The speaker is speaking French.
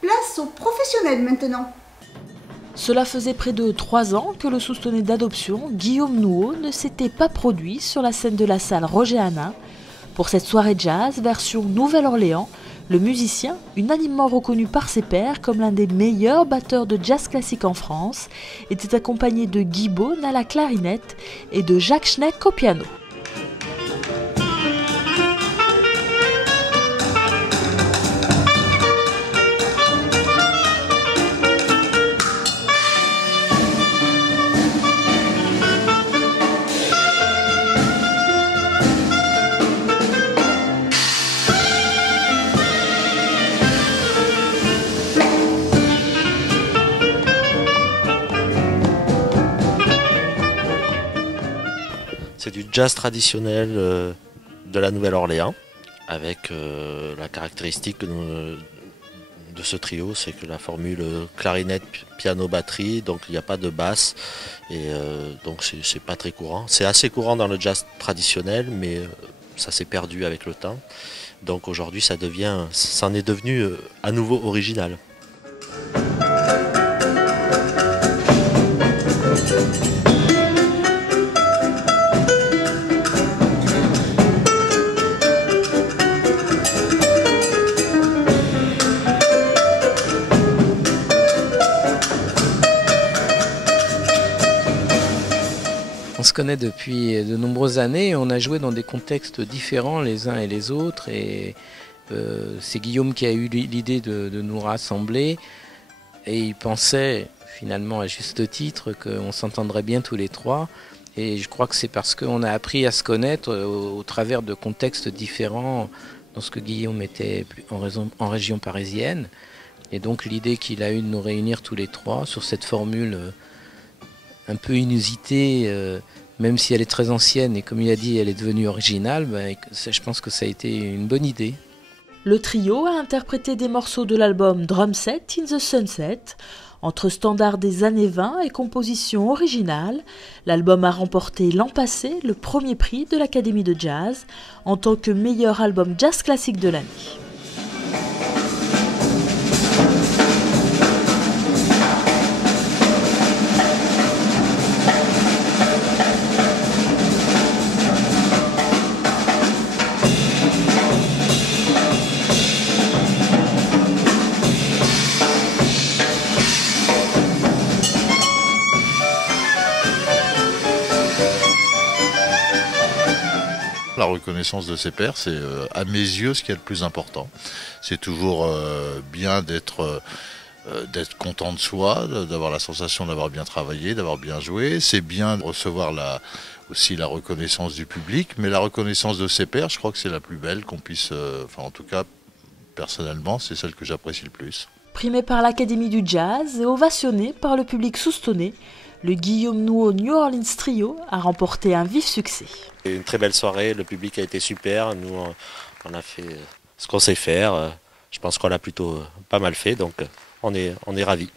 Place aux professionnels maintenant. Cela faisait près de 3 ans que le soustonnais d'adoption, Guillaume Nouot, ne s'était pas produit sur la scène de la salle Roger Hanin. Pour cette soirée jazz version Nouvelle-Orléans, le musicien, unanimement reconnu par ses pairs comme l'un des meilleurs batteurs de jazz classique en France, était accompagné de Guy Beaune à la clarinette et de Jacques Schneck au piano. C'est du jazz traditionnel de la Nouvelle-Orléans, avec la caractéristique de ce trio, c'est que la formule clarinette, piano, batterie, donc il n'y a pas de basse, et donc c'est pas très courant. C'est assez courant dans le jazz traditionnel, mais ça s'est perdu avec le temps. Donc aujourd'hui ça en est devenu à nouveau original. On se connaît depuis de nombreuses années, on a joué dans des contextes différents les uns et les autres, et c'est Guillaume qui a eu l'idée de nous rassembler, et il pensait finalement à juste titre qu'on s'entendrait bien tous les trois, et je crois que c'est parce qu'on a appris à se connaître au travers de contextes différents lorsque Guillaume était en région parisienne, et donc l'idée qu'il a eue de nous réunir tous les trois sur cette formule un peu inusitée, même si elle est très ancienne et comme il a dit elle est devenue originale, je pense que ça a été une bonne idée. Le trio a interprété des morceaux de l'album Drum Set in the Sunset. Entre standards des années 20 et compositions originales, l'album a remporté l'an passé le premier prix de l'Académie de Jazz en tant que meilleur album jazz classique de l'année. La reconnaissance de ses pairs, c'est à mes yeux ce qui est le plus important. C'est toujours bien d'être content de soi, d'avoir la sensation d'avoir bien travaillé, d'avoir bien joué. C'est bien de recevoir aussi la reconnaissance du public, mais la reconnaissance de ses pairs, je crois que c'est la plus belle qu'on puisse, enfin en tout cas personnellement, c'est celle que j'apprécie le plus. Primé par l'Académie du Jazz et ovationné par le public soustonné, le Guillaume Nouot New Orleans Trio a remporté un vif succès. Une très belle soirée, le public a été super, nous on a fait ce qu'on sait faire, je pense qu'on l'a plutôt pas mal fait, donc on est ravis.